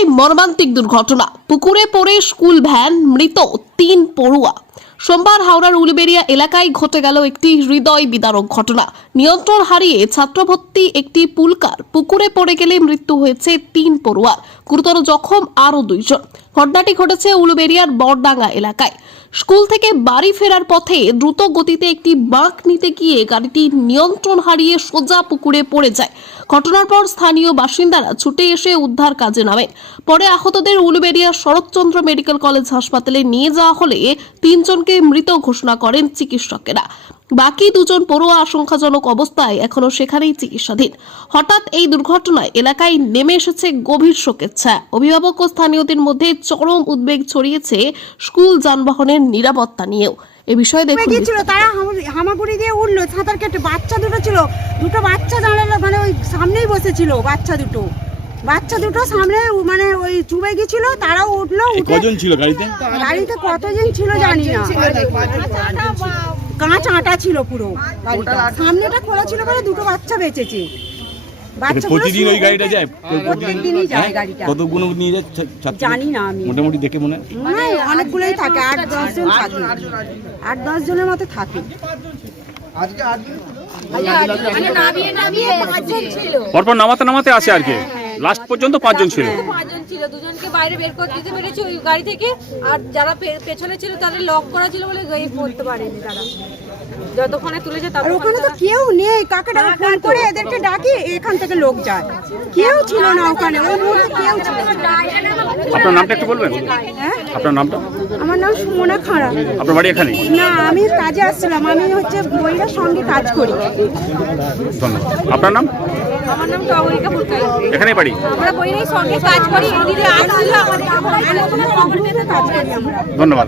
এলাকায় মর্মান্তিক দুর্ঘটনা, পুকুরে পড়ে স্কুল ভ্যান, মৃত 3 পড়ুয়া। সোমবার হাওড়ার উলুবেড়িয়া এলাকায় ঘটে গেল একটি হৃদয় বিদারক ঘটনা। নিয়ন্ত্রণ হারিয়ে ছাত্রভর্তি একটি পুলকার পুকুরে পড়ে গেলে মৃত্যু হয়েছে 3 পড়ুয়ার, গুরুতর জখম আরও 2 জন। ঘটনাটি ঘটেছে উলুবেড়িয়ার বড়ডাঙ্গা এলাকায়। স্কুল থেকে বাড়ি ফেরার পথে দ্রুত গতিতে একটি বাঁক নিতে গিয়ে গাড়িটি নিয়ন্ত্রণ হারিয়ে সোজা পুকুরে পড়ে যায়। ঘটনার পর স্থানীয় বাসিন্দারা ছুটে এসে উদ্ধার কাজে নামেন। পরে আহতদের উলুবেড়িয়া শরৎচন্দ্র মেডিকেল কলেজ হাসপাতালে নিয়ে যাওয়া হলে 3 জনকে মৃত ঘোষণা করেন চিকিৎসকেরা। বাকি 2 জন পড়ুয়া আশঙ্কাজনক অবস্থায় এখনো সেখানেই চিকিৎসাধীন। হঠাৎ এই দুর্ঘটনায় এলাকায় নেমে এসেছে গভীর শোকের ছায়া। অভিভাবক ও স্থানীয়দের মধ্যে চরম উদ্বেগ ছড়িয়েছে স্কুল যানবাহনের নিরাপত্তা নিয়েও। এ বিষয়ে দেখুন। তারা হামাগুড়ি দিয়ে উঠলো, সাঁতার কেটে বাচ্চা দুটো বাচ্চা জানালা মানে ওই সামনেই বসেছিল। বাচ্চা দুটো সামনে মানে ওই চুবে গেছিল, তারাও উঠলো। কজন ছিল গাড়িতে? গাড়িতে কতজন ছিল জানি না, কাঁচ আটা ছিল পুরো। সামনেটা খোলা ছিল বলে দুটো বাচ্চা বেঁচেছে। প্রতিদিন ওই গাড়িটা যায়? প্রতিদিনই যায় গাড়িটা। কতগুলো নিয়ে যায় জানি না আমি, মোটামুটি দেখে মনে হয় অনেকগুলোই থাকে, 8-10 জন থাকে, 8-10 জনের মতো থাকে। পরপর নামাতে আসে আর কি, লাস্ট পর্যন্ত 5 জন ছিল। 5 ছিল, 2 জনকে বাইরে বের করে দিতে পেরেছি ওই গাড়ি থেকে, আর যারা পেছনে ছিল তাদের লক করা ছিল বলে গাড়ি পড়তে পারেনি তারা। যতক্ষণে তুলেছে তারপর ওখানে তো কেউ নেই, কাকে ফোন করে এদেরকে ডাকি, এখান থেকে লোক যায়, কেউ ছিল না ওখানে, ওই মুহূর্তে কেউ ছিল না। আপনার নামটা একটু বলবেন? আপনার নামটা? আমার নাম সুমনা খাঁড়া। আপনার বাড়ি এখানে? না, আমি কাজে আসছিলাম, আমি হচ্ছে বইয়ের সঙ্গে কাজ করি। ধন্যবাদ। আপনার নাম? আমার নাম টগরিকা ফুলকাই। এখানেই বাড়ি? আমরা বইয়ের সঙ্গে কাজ করি, দিদি আসছিল আমাদের, আমরা খবর পেতে কাজ করি আমরা। ধন্যবাদ।